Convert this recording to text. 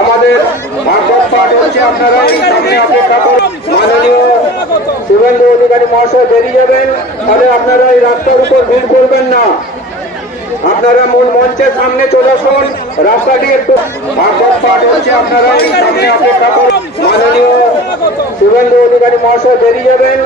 আমাদের ভাগবত পাঠ হচ্ছে, আপনারা এই সামনে অপেক্ষা করুন। মাননীয় শুভেন্দু অধিকারী মহাশয় বেরিয়ে যাবেন, তাহলে আপনারা এই রাস্তার উপর ভিড় করবেন না। আপনারা মূল মঞ্চের সামনে চলে আসুন, রাস্তাটি একটু ভাগবত পাঠ হচ্ছে, আপনারা এই সামনে অপেক্ষা করুন। মাননীয় শুভেন্দু অধিকারী মহাশয় বেরিয়ে যাবেন।